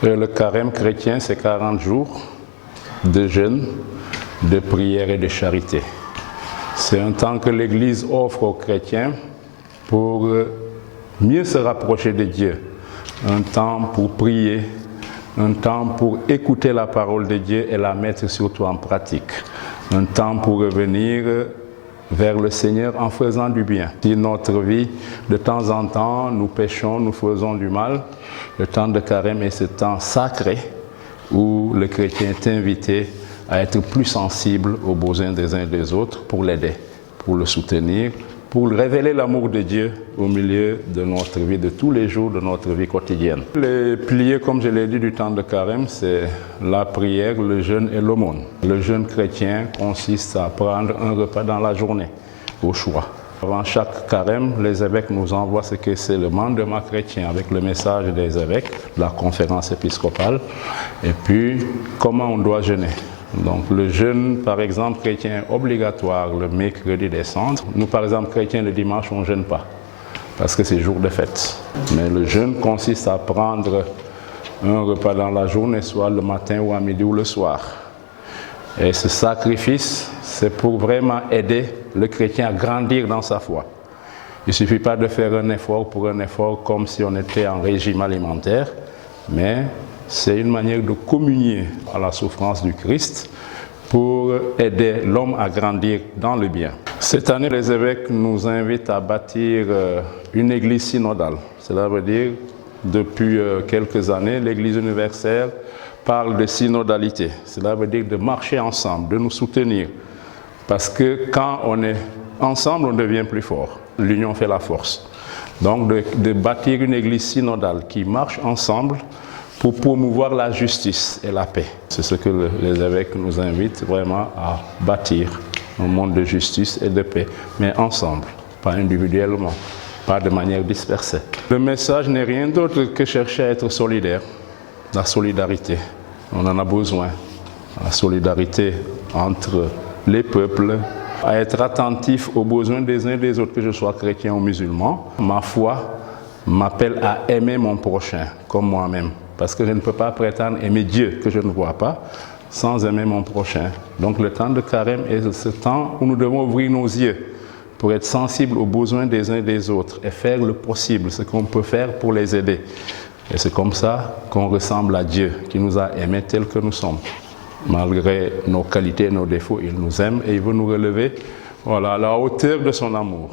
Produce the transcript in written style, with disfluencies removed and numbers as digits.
Le carême chrétien, c'est 40 jours de jeûne, de prière et de charité. C'est un temps que l'Église offre aux chrétiens pour mieux se rapprocher de Dieu. Un temps pour prier, un temps pour écouter la parole de Dieu et la mettre surtout en pratique. Un temps pour revenir vers le Seigneur en faisant du bien. Si notre vie, de temps en temps, nous péchons, nous faisons du mal, le temps de carême est ce temps sacré où le chrétien est invité à être plus sensible aux besoins des uns et des autres pour l'aider, pour le soutenir, pour révéler l'amour de Dieu au milieu de notre vie, de tous les jours de notre vie quotidienne. Les piliers, comme je l'ai dit, du temps de carême, c'est la prière, le jeûne et l'aumône. Le jeûne chrétien consiste à prendre un repas dans la journée, au choix. Avant chaque carême, les évêques nous envoient ce que c'est le mandement chrétien avec le message des évêques, la conférence épiscopale, et puis comment on doit jeûner. Donc le jeûne, par exemple, chrétien obligatoire le mercredi des cendres. Nous, par exemple, chrétiens, le dimanche, on ne jeûne pas, parce que c'est jour de fête. Mais le jeûne consiste à prendre un repas dans la journée, soit le matin ou à midi ou le soir. Et ce sacrifice, c'est pour vraiment aider le chrétien à grandir dans sa foi. Il ne suffit pas de faire un effort pour un effort comme si on était en régime alimentaire, mais c'est une manière de communier à la souffrance du Christ pour aider l'homme à grandir dans le bien. Cette année, les évêques nous invitent à bâtir une église synodale. Cela veut dire, depuis quelques années, l'Église universelle parle de synodalité. Cela veut dire de marcher ensemble, de nous soutenir. Parce que quand on est ensemble, on devient plus fort. L'union fait la force. Donc de bâtir une église synodale qui marche ensemble pour promouvoir la justice et la paix. C'est ce que les évêques nous invitent vraiment à bâtir, un monde de justice et de paix, mais ensemble, pas individuellement, pas de manière dispersée. Le message n'est rien d'autre que chercher à être solidaire, la solidarité. On en a besoin, la solidarité entre les peuples, à être attentif aux besoins des uns et des autres, que je sois chrétien ou musulman. Ma foi m'appelle à aimer mon prochain comme moi-même, parce que je ne peux pas prétendre aimer Dieu que je ne vois pas sans aimer mon prochain. Donc le temps de carême est ce temps où nous devons ouvrir nos yeux pour être sensibles aux besoins des uns et des autres et faire le possible, ce qu'on peut faire pour les aider. Et c'est comme ça qu'on ressemble à Dieu, qui nous a aimés tels que nous sommes. Malgré nos qualités et nos défauts, il nous aime et il veut nous relever, voilà, à la hauteur de son amour.